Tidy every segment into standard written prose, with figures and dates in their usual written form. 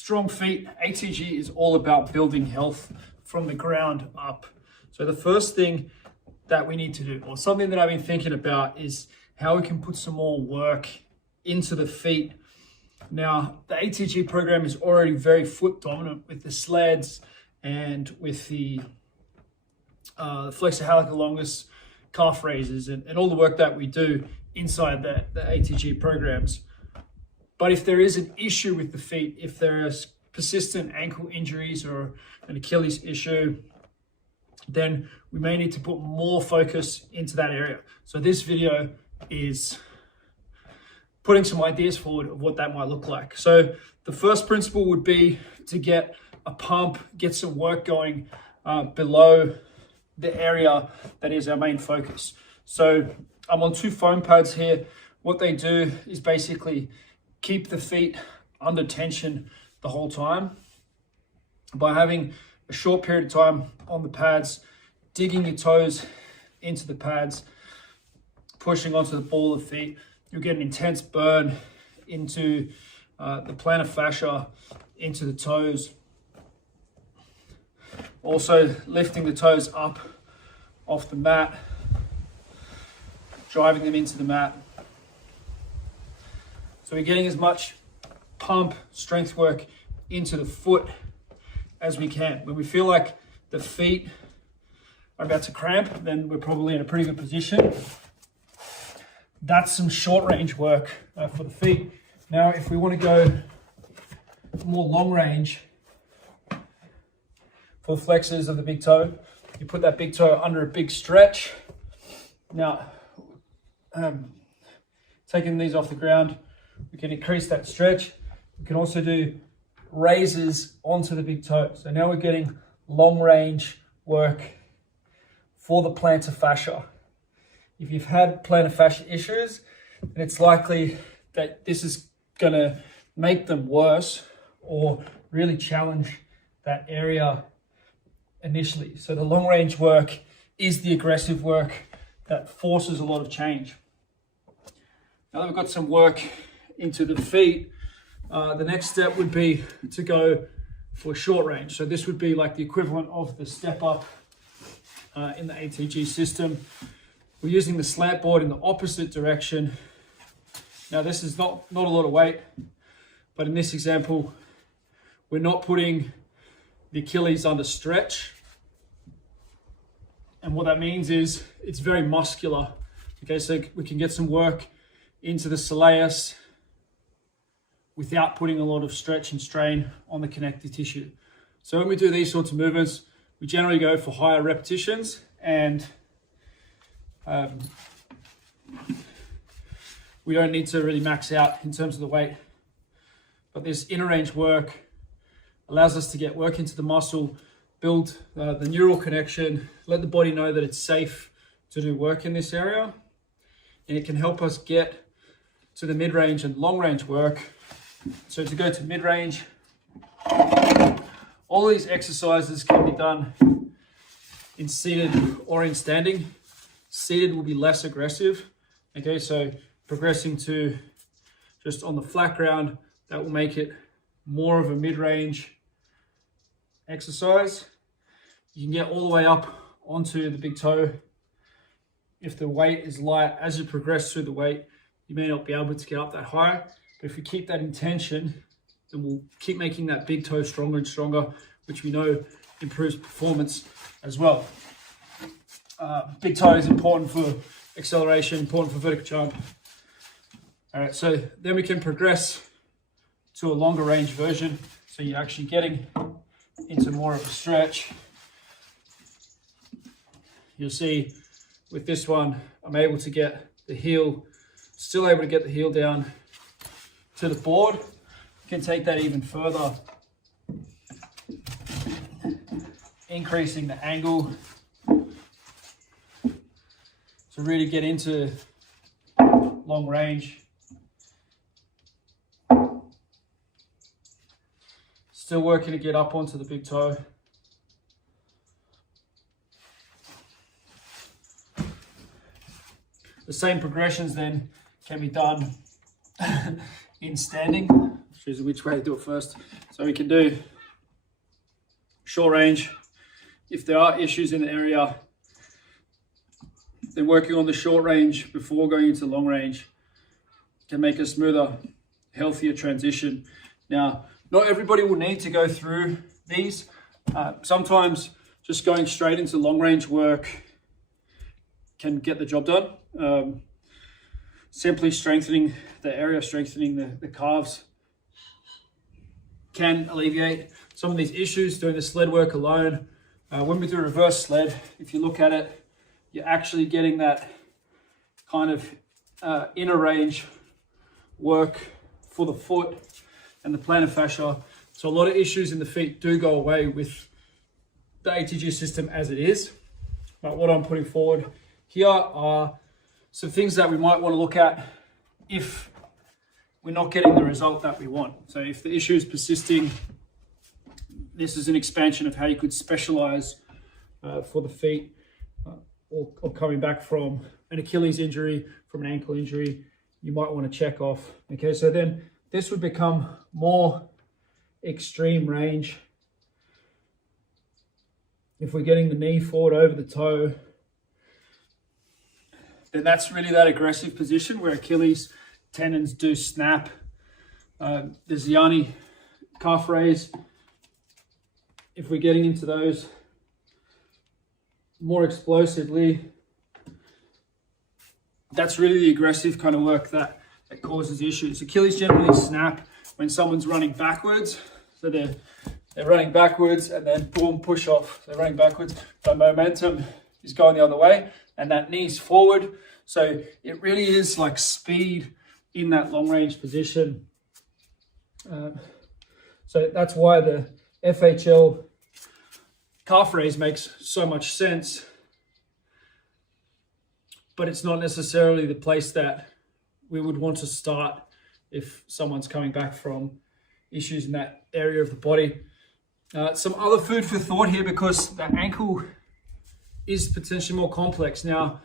strong feet. ATG is all about building health from the ground up. So the first thing that we need to do, or something that I've been thinking about, is how we can put some more work into the feet. Now, the ATG program is already very foot dominant with the sleds and with the flexor hallux longus calf raises and all the work that we do inside the ATG programs. But if there is an issue with the feet, if there is persistent ankle injuries or an Achilles issue, then we may need to put more focus into that area. So this video is putting some ideas forward of what that might look like. So the first principle would be to get a pump, get some work going below the area that is our main focus. So I'm on 2 foam pads here. What they do is basically keep the feet under tension the whole time by having a short period of time on the pads, digging your toes into the pads, pushing onto the ball of feet. You'll get an intense burn into the plantar fascia, into the toes. Also lifting the toes up off the mat, driving them into the mat. So we're getting as much pump, strength work into the foot as we can. When we feel like the feet are about to cramp, then we're probably in a pretty good position. That's some short range work for the feet. Now, if we want to go more long range for the flexors of the big toe, you put that big toe under a big stretch. Now, taking these off the ground, we can increase that stretch. We can also do raises onto the big toe. So now we're getting long range work for the plantar fascia. If you've had plantar fascia issues, then it's likely that this is going to make them worse or really challenge that area initially. So the long range work is the aggressive work that forces a lot of change. Now that we've got some work into the feet, the next step would be to go for short range. So this would be like the equivalent of the step up in the ATG system. We're using the slant board in the opposite direction. Now this is not a lot of weight, but in this example, we're not putting the Achilles under stretch. And what that means is it's very muscular. Okay, so we can get some work into the soleus without putting a lot of stretch and strain on the connective tissue. So when we do these sorts of movements, we generally go for higher repetitions, and we don't need to really max out in terms of the weight. But this inner range work allows us to get work into the muscle, build the neural connection, let the body know that it's safe to do work in this area, and it can help us get to the mid-range and long-range work. So to go to mid-range, all these exercises can be done in seated or in standing. Seated will be less aggressive. Okay, so progressing to just on the flat ground, that will make it more of a mid-range exercise. You can get all the way up onto the big toe. If the weight is light, as you progress through the weight, you may not be able to get up that high. But if we keep that intention, then we'll keep making that big toe stronger and stronger, which we know improves performance as well. Big toe is important for acceleration, important for vertical jump. All right, so then we can progress to a longer range version. So you're actually getting into more of a stretch. You'll see with this one, I'm able to get the heel, still able to get the heel down to the board. You can take that even further, increasing the angle to really get into long range. Still working to get up onto the big toe. The same progressions then can be done in standing. choosing which way to do it first. So we can do short range. If there are issues in the area, then working on the short range before going into long range can make a smoother, healthier transition. Now, not everybody will need to go through these. Sometimes just going straight into long range work can get the job done. Simply strengthening the area, strengthening the calves can alleviate some of these issues. Doing the sled work alone. When we do reverse sled, if you look at it, you're actually getting that kind of inner range work for the foot and the plantar fascia. So a lot of issues in the feet do go away with the ATG system as it is. But what I'm putting forward here are some things that we might want to look at if we're not getting the result that we want. So if the issue is persisting, this is an expansion of how you could specialize for the feet or coming back from an Achilles injury, from an ankle injury, you might want to check off. Okay, so then this would become more extreme range. If we're getting the knee forward over the toe, then that's really that aggressive position where Achilles tendons do snap. The Ziani calf raise, if we're getting into those more explosively, that's really the aggressive kind of work that causes issues. Achilles generally snap when someone's running backwards. So they're running backwards and then boom, push off. They're running backwards, but momentum is going the other way and that knee's forward. So it really is like speed in that long range position. So that's why the FHL calf raise makes so much sense, but it's not necessarily the place that we would want to start if someone's coming back from issues in that area of the body. Some other food for thought here, because the ankle is potentially more complex. Now,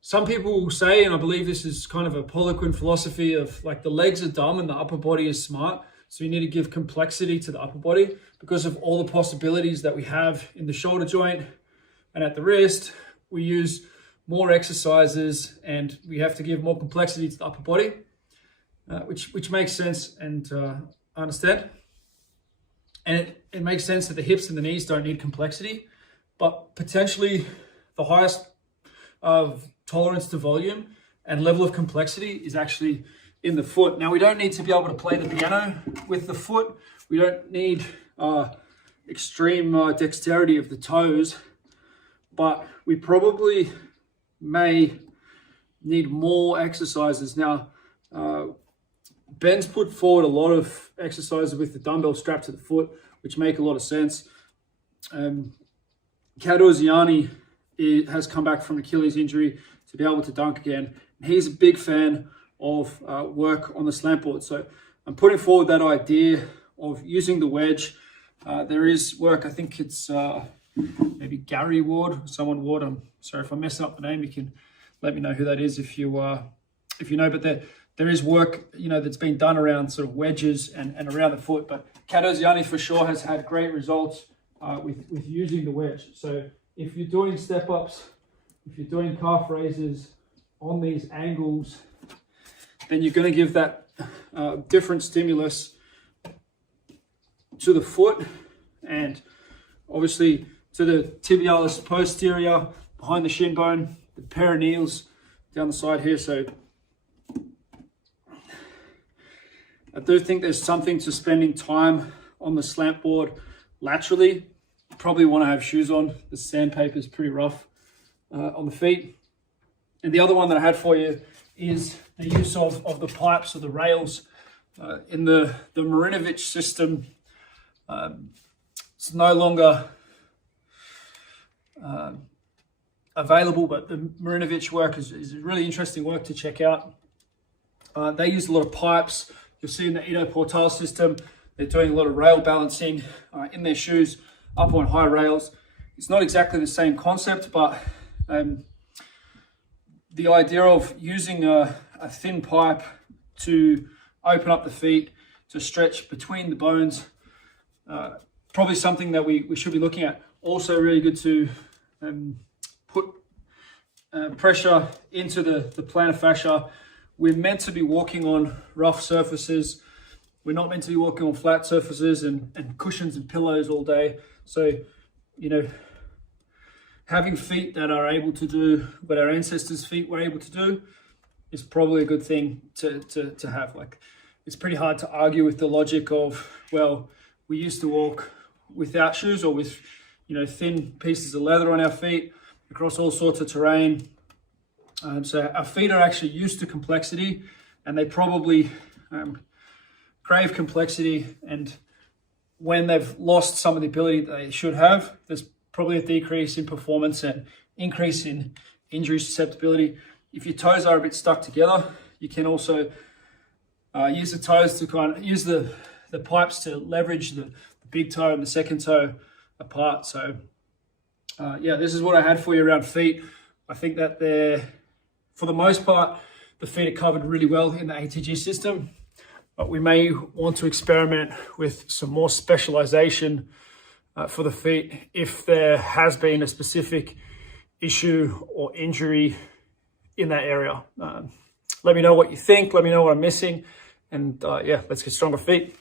some people will say, and I believe this is kind of a Poliquin philosophy of like the legs are dumb and the upper body is smart. So you need to give complexity to the upper body because of all the possibilities that we have in the shoulder joint and at the wrist. We use more exercises and we have to give more complexity to the upper body, which makes sense and I understand. And it makes sense that the hips and the knees don't need complexity, but potentially the highest of tolerance to volume and level of complexity is actually in the foot. Now, we don't need to be able to play the piano with the foot. We don't need extreme dexterity of the toes, but we probably may need more exercises. Now, Ben's put forward a lot of exercises with the dumbbell strapped to the foot, which make a lot of sense. Ziani has come back from Achilles injury to be able to dunk again. He's a big fan of work on the slant board. So I'm putting forward that idea of using the wedge. There is work, I think it's maybe Gary Ward, someone Ward. I'm sorry if I mess up the name. You can let me know who that is if you know. But there is work, that's been done around sort of wedges and around the foot. But Ziani for sure has had great results with using the wedge. So if you're doing step ups, if you're doing calf raises on these angles, then you're going to give that different stimulus to the foot and obviously to the tibialis posterior, behind the shin bone, the peroneals down the side here. So I do think there's something to spending time on the slant board laterally. You probably want to have shoes on. The sandpaper is pretty rough on the feet. And the other one that I had for you is the use of the pipes or the rails in the Marinovich system. It's no longer available, but the Marinovich work is really interesting work to check out. They use a lot of pipes. You'll see in the Ito Portal system, they're doing a lot of rail balancing in their shoes up on high rails. It's not exactly the same concept, but the idea of using a thin pipe to open up the feet to stretch between the bones. Probably something that we should be looking at. Also really good to put pressure into the plantar fascia. We're meant to be walking on rough surfaces. We're not meant to be walking on flat surfaces and cushions and pillows all day. So, you know, having feet that are able to do what our ancestors' feet were able to do is probably a good thing to have. Like, it's pretty hard to argue with the logic of, well, we used to walk without shoes or with, you know, thin pieces of leather on our feet across all sorts of terrain. So our feet are actually used to complexity, and they probably crave complexity. And when they've lost some of the ability that they should have, there's probably a decrease in performance and increase in injury susceptibility. If your toes are a bit stuck together, you can also use the toes to kind of use the pipes to leverage the big toe and the second toe apart. So yeah, this is what I had for you around feet. I think that for the most part, the feet are covered really well in the ATG system, but we may want to experiment with some more specialization for the feet if there has been a specific issue or injury in that area. Let me know what you think. Let me know what I'm missing. And yeah, let's get stronger feet.